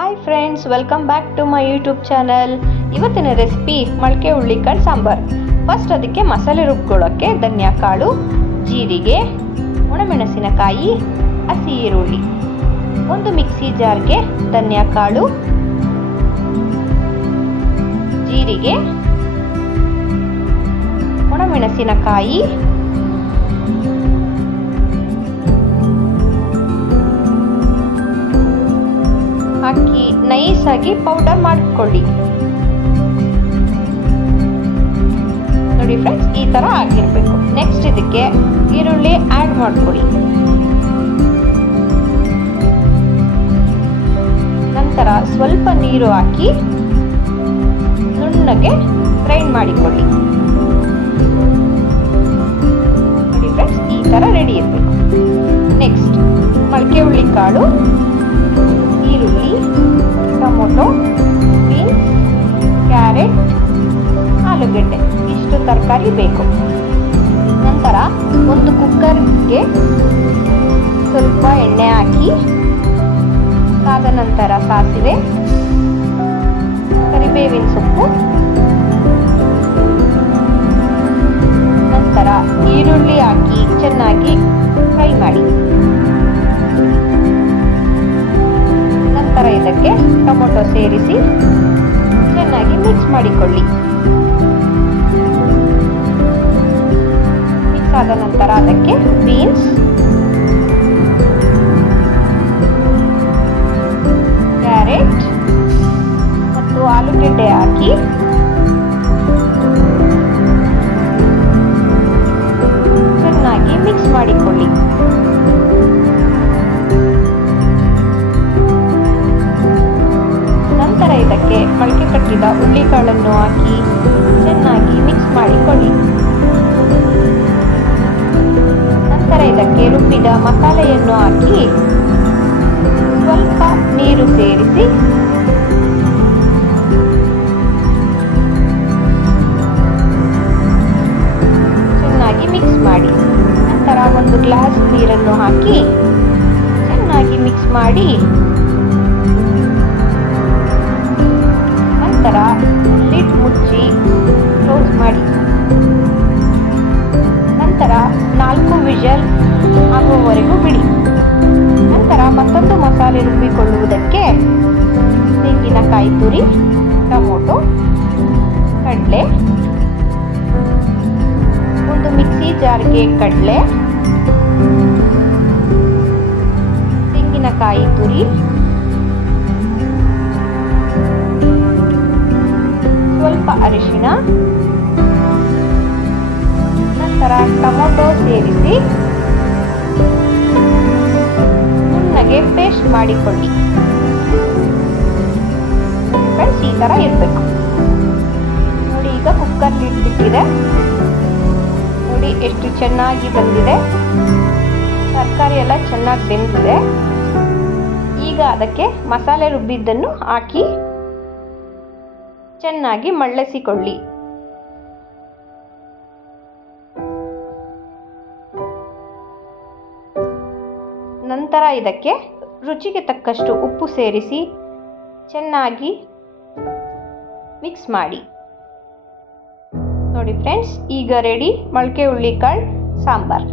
Hi friends, welcome back to my YouTube channel. ಇವತ್ತಿನ recipe ಮೊಳಕೆ ಹುಳ್ಳಿಕಾಳು ಸಾಂಬಾರ್. ಫಸ್ಟ್ ಅದಕ್ಕೆ ಮಸಾಲೆ ರುಬ್ಕೊಳ್ಳೋಕ್ಕೆ ಧನಿಯಾ ಕಾಳು, ಜೀರಿಗೆ, ಒಣಮೆಣಸಿನಕಾಯಿ, ಹಸಿ ಈರುಳ್ಳಿ. ಒಂದು ಮಿಕ್ಸಿ ಜಾರ್ಗೆ ಧನಿಯಾ ಕಾಳು, ಜೀರಿಗೆ, ಒಣಮೆಣಸಿನಕಾಯಿ, ಹಾಕಿ ನೈಸಾಗಿ ಪೌಡರ್ ಮಾಡಿಕೊಳ್ಳಿ. ನೋಡಿ ಫ್ರೆಂಡ್ಸ್, ಈ ತರ ಆಗಿರ್ಬೇಕು. ನೆಕ್ಸ್ಟ್ ಇದಕ್ಕೆ ಈರುಳ್ಳಿ ಆಡ್ ಮಾಡ್ಕೊಳ್ಳಿ. ನಂತರ ಸ್ವಲ್ಪ ನೀರು ಹಾಕಿ ನುಣ್ಣಗೆ ಗ್ರೈಂಡ್ ಮಾಡಿಕೊಳ್ಳಿ. ನೋಡಿ ಫ್ರೆಂಡ್ಸ್, ಈ ತರ ರೆಡಿ ಇರಬೇಕು. ನೆಕ್ಸ್ಟ್ ಮೊಳಕೆ ಹುಳ್ಳಿಕಾಳು, ಈರುಳ್ಳಿ, ಟೊಮೊಟೊ, ಬೀನ್ಸ್, ಕ್ಯಾರೆಟ್, ಆಲೂಗೆಡ್ಡೆ ಇಷ್ಟು ತರಕಾರಿ ಬೇಕು. ನಂತರ ಒಂದು ಕುಕ್ಕರ್ಗೆ ಸ್ವಲ್ಪ ಎಣ್ಣೆ ಹಾಕಿ, ಕಾದ ನಂತರ ಸಾಸಿವೆ, ಕರಿಬೇವಿನ ಸೊಪ್ಪು, ನಂತರ ಈರುಳ್ಳಿ ಹಾಕಿ ಚೆನ್ನಾಗಿ ಫ್ರೈ ಮಾಡಿ. ನಂತರ ಇದಕ್ಕೆ ಟೊಮೊಟೊ ಸೇರಿಸಿ ಚೆನ್ನಾಗಿ ಮಿಕ್ಸ್ ಮಾಡಿಕೊಳ್ಳಿ. ಮಿಕ್ಸ್ ಆದ ನಂತರ ಅದಕ್ಕೆ ಬೀನ್ಸ್, ಕ್ಯಾರೆಟ್ ಮತ್ತು ಆಲೂಗೆಡ್ಡೆ ಹಾಕಿ ಚೆನ್ನಾಗಿ ಮಿಕ್ಸ್ ಮಾಡಿಕೊಳ್ಳಿ. ನಂತರ ಇದಕ್ಕೆ ಮೊಳಕೆ ಕಟ್ಟಿದ ಹುಳ್ಳಿಕಾಳನ್ನು ಹಾಕಿ ಚೆನ್ನಾಗಿ ಮಿಕ್ಸ್ ಮಾಡಿಕೊಳ್ಳಿ. ನಂತರ ಇದಕ್ಕೆ ರುಬ್ಬಿದ ಮಸಾಲೆಯನ್ನು ಹಾಕಿ ಸ್ವಲ್ಪ ನೀರು ಸೇರಿಸಿ ಚೆನ್ನಾಗಿ ಮಿಕ್ಸ್ ಮಾಡಿ. ನಂತರ ಒಂದು ಗ್ಲಾಸ್ ನೀರನ್ನು ಹಾಕಿ ಚೆನ್ನಾಗಿ ಮಿಕ್ಸ್ ಮಾಡಿ. ನಂತರ ಲಿಡ್ ಮುಚ್ಚಿ ಕ್ಲೋಸ್ ಮಾಡಿ. ನಂತರ 4 ವಿಷಲ್ ಆಗುವವರೆಗೂ ಬಿಡಿ. ನಂತರ ಮತ್ತೊಂದು ಮಸಾಲೆ ರುಬ್ಬಿಕೊಳ್ಳುವುದಕ್ಕೆ ತೆಂಗಿನಕಾಯಿ ತುರಿ, ಟೊಮೊಟೊ, ಕಡಲೆ, ಒಂದು ಮಿಕ್ಸಿ ಜಾರ್ಗೆ ಕಡಲೆ, ತೆಂಗಿನಕಾಯಿ ತುರಿ, ಸ್ವಲ್ಪ ಅರಿಶಿನ, ನಂತರ ಟೊಮೊಟೊ ಸೇರಿಸಿ ನುಣ್ಣಗೆ ಪೇಸ್ಟ್ ಮಾಡಿಕೊಳ್ಳಿ. ಫ್ರೆಂಡ್ಸ್, ಈ ತರ ಇರಬೇಕು. ನೋಡಿ, ಈಗ ಕುಕ್ಕರ್ ಲಿಡ್ ಬಿಟ್ಟಿದೆ. ನೋಡಿ ಎಷ್ಟು ಚೆನ್ನಾಗಿ ಬಂದಿದೆ. ತರಕಾರಿ ಎಲ್ಲ ಚೆನ್ನಾಗಿ ಬೆಂದಿದೆ. ಈಗ ಅದಕ್ಕೆ ಮಸಾಲೆ ರುಬ್ಬಿದ್ದನ್ನು ಹಾಕಿ ಚೆನ್ನಾಗಿ ಮಳ್ಳಿಸಿಕೊಳ್ಳಿ. ನಂತರ ಇದಕ್ಕೆ ರುಚಿಗೆ ತಕ್ಕಷ್ಟು ಉಪ್ಪು ಸೇರಿಸಿ ಚೆನ್ನಾಗಿ ಮಿಕ್ಸ್ ಮಾಡಿ. ನೋಡಿ ಫ್ರೆಂಡ್ಸ್, ಈಗ ರೆಡಿ ಮೊಳಕೆ ಹುಳ್ಳಿಕಾಳು ಸಾಂಬಾರ್.